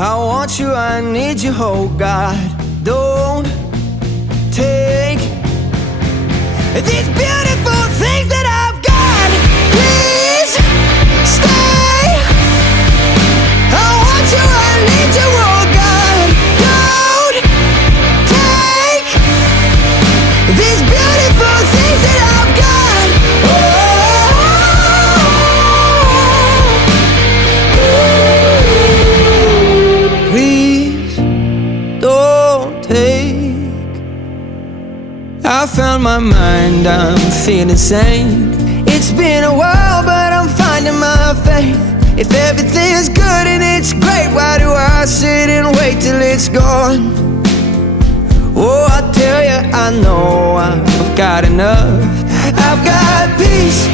I want you, I need you, oh God. Don't take these beautiful things that I've got. Please stay. I want you, I need you, oh God. Don't take these beautiful things that I've got. Please don't take. I found my mind, I'm feeling sane. It's been a while, but I'm finding my faith. If everything's good and it's great, why do I sit and wait till it's gone? Oh, I tell you, I know I've got enough. I've got peace.